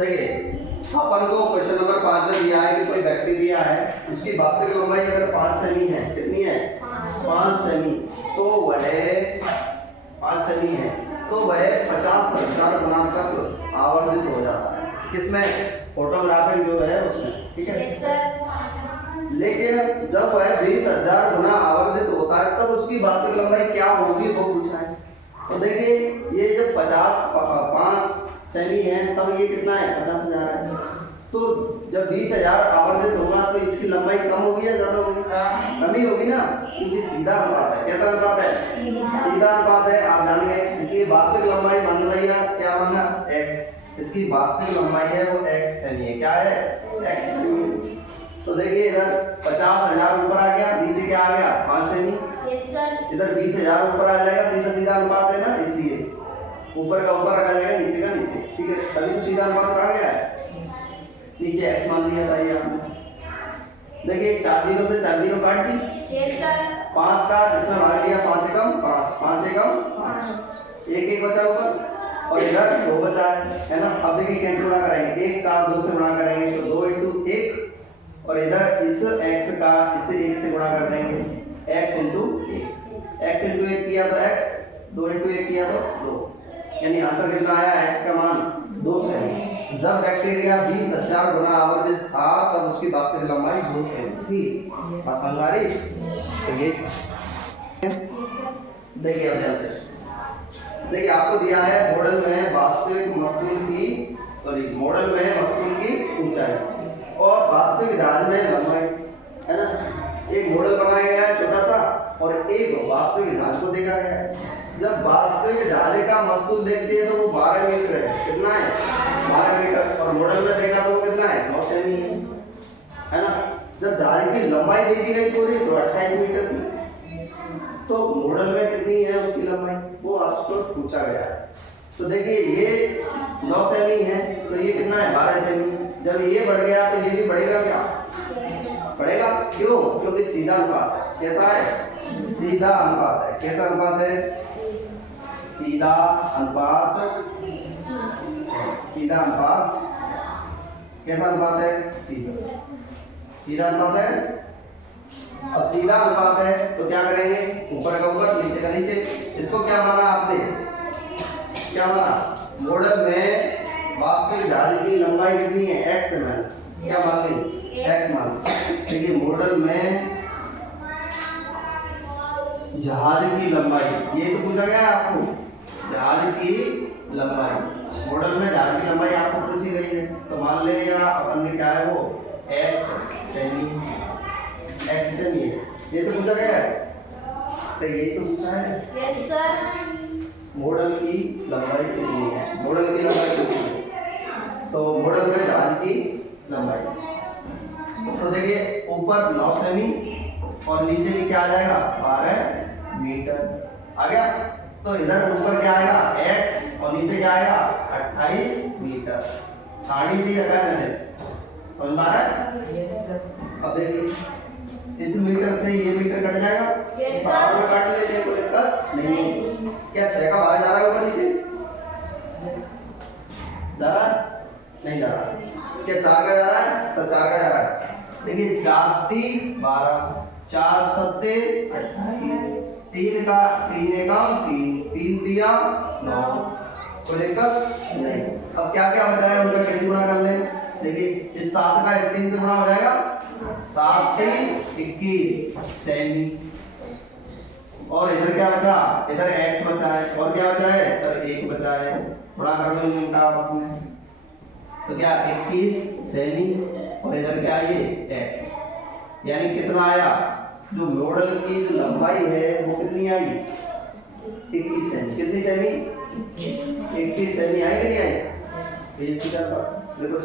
देखिए अपन को question number 5 में दिया है कि कोई बैक्टीरिया है, उसकी वास्तविक लंबाई अगर 5 सेमी है, कितनी है 5 सेमी, तो वह 5 सेमी है तो वह 50,000 गुना तक आवर्धित हो जाता है। किसमें? फोटोग्राफी जो है उसमें, ठीक है। लेकिन जब वह 20,000 गुना आवर्धित होता है तब उसकी वास्तविक लंबाई क्या होगी वो पूछा है। तो देखिए ये जब 5 सेमी है तब ये कितना है 50,000 है, तो जब 20,000 आवर्धित होगा तो इसकी लंबाई कम होगी या ज्यादा होगी? कम ही होगी ना, क्योंकि सीधा अनुपात है। कैसा अनुपात है? सीधा अनुपात है, आप जान गए। इसकी वास्तविक लंबाई बन रही है, क्या बनना x, इसकी वास्तविक लंबाई है वो x सेमी है। क्या है? x semi. तो देखिए इधर 50,000 ऊपर आ गया, नीचे क्या आ गया 5 सेमी। इधर 20,000 ऊपर आ जाएगा, सीधा सीधा अनुपात है ना, इसलिए ऊपर का ऊपर रखा जाएगा, नीचे का नीचे, ठीक है। तभी तो सीधा अनुपात कहा गया है। नीचे x मान लिया था ये आपने। देखिए 4 0 से 4 0 काट दी। 5 का इसमें भाग दिया, 5 एकम 5, 5 एकम 5, 1 1 बचा ऊपर और इधर 2 बचा है ना। अब देखिए कैसे गुणा करेंगे, 1 का 2 से गुणा करेंगे तो 2 × 1 और इधर इस x का इससे 1 से गुणा कर देंगे, x × 1 किया तो x, 2 × 1 किया तो 2, यानी आंसर कितना आया? x का मान 2 सेमी। जब बैक्टीरिया 20,000 गुना आवर्धित था तब उसकी वास्तविक लंबाई 2 सेमी थी। असंगारी तो ये देखिए अब देखिए आपको दिया है मॉडल में वास्तविक मस्तूल की ऊंचाई और वास्तविक जहाज में लंबाई, है ना। एक मॉडल बनाया गया है छोटा सा और एक वास्तविक जहाज को देखा गया है। जब वास्तविक जहाज का मस्तूल देखते हैं तो वो 12 मीटर है। कितना है? 12 मीटर। और मॉडल में देखा तो वो कितना है? 9 सेमी है ना। जब जहाज की लंबाई दे दी गई पूरी तो 28 मीटर थी। तो मॉडल में कितनी है उसकी लंबाई वो आपको पूछा गया है। तो देखिए ये 9 सेमी है तो ये कितना है? 12 सेमी। जब ये बढ़ गया तो ये भी बढ़ेगा, क्या बढ़ेगा? क्यों? क्योंकि सीधा अनुपात। कैसा है? सीधा अनुपात है। कैसा अनुपात है? सीधा अनुपात। सीधा अनुपात कैसा अनुपात है? सीधा अनुपात है। अब सीधा अनुपात है तो क्या करेंगे? ऊपर का ऊपर, नीचे का नीचे। इसको क्या माना आपने? क्या माना? मॉडल में वास्तविक जहाज की लंबाई कितनी है? x मान। क्या मान ली? x मान। देखिए मॉडल में जहाज की लंबाई, ये तो पूछा गया है आपको, जहाज की लंबाई। मॉडल में जहाज की लंबाई आपको पूछी गई है तो मान लेगा अपन ने क्या है वो x सेमी है। ये तो पूछा गया है, तो यही तो पूछा है। Yes sir. मॉडल की लंबाई कितनी है? मॉडल की लंबाई कितनी है? तो मॉडल में जहाज की लंबाई, तो देखिए ऊपर 9 सेमी और नीचे भी क्या आ जाएगा? 12 मीटर आ गया। तो इधर ऊपर क्या आएगा? x और नीचे क्या आएगा? 28 मीटर। साड़ी सी रखा है मैंने, समझ में आ रहा है? अब देखिए इस मीटर से ये मीटर कट जाएगा, बराबर में काट लेते हैं, कोई दिक्कत नहीं। क्या 6 का भाग जा रहा है ऊपर नीचे? जा रहा है? नहीं जा रहा। क्या 4 का जा रहा है? तो 4 का जा रहा है। देखिए 4 3 12, 4 7 28, 3 का 3 एकम 3, 3 दिया 9, कोई दिक्कत नहीं। अब क्या क्या बचा है उनका कैसे गुणा कर लें? देखिए इस 7 का इस 3 से गुणा हो जाएगा, 7 3 21 सेमी। और इधर क्या बचा? इधर x बचा है और क्या बचा है? सर 1 बचा है। गुणा कर दो इनका आपस में, तो क्या 21 सेमी और इधर क्या ये x, यानी कितना आया? जो मॉडल की जो लंबाई है वो कितनी आई? 21 सेमी। कितनी सेमी? 21 सेमी आई कि नहीं आई? ये सीधा देखो।